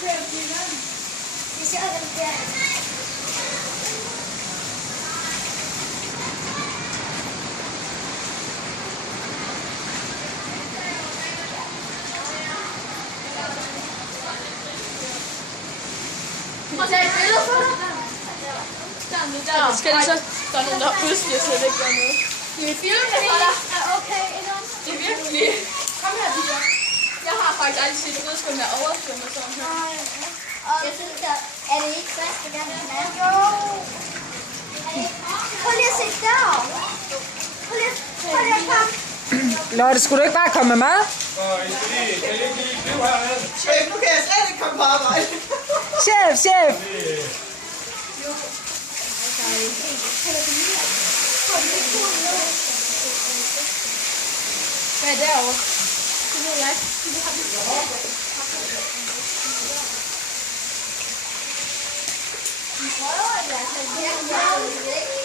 Må jeg tage et billede for dig? Der skal de så... Der er nogen, der pludselig slet ikke gør noget. Skal vi filme det for dig? Okay, det er virkelig... Kom her, Pia. Jeg har faktisk aldrig set rødskål med oversvømmet sådan her. Jeg synes, er det ikke første gang, den er? Jo. Prøv lige at se der. Prøv lige at komme. Lotte, skulle du ikke bare komme med mad? Chef, nu kan jeg slet ikke komme på arbejde. Chef! Hvad er derovre? Det ved jeg ikke. Vi prøver i hvert fald. Det er jo ikke.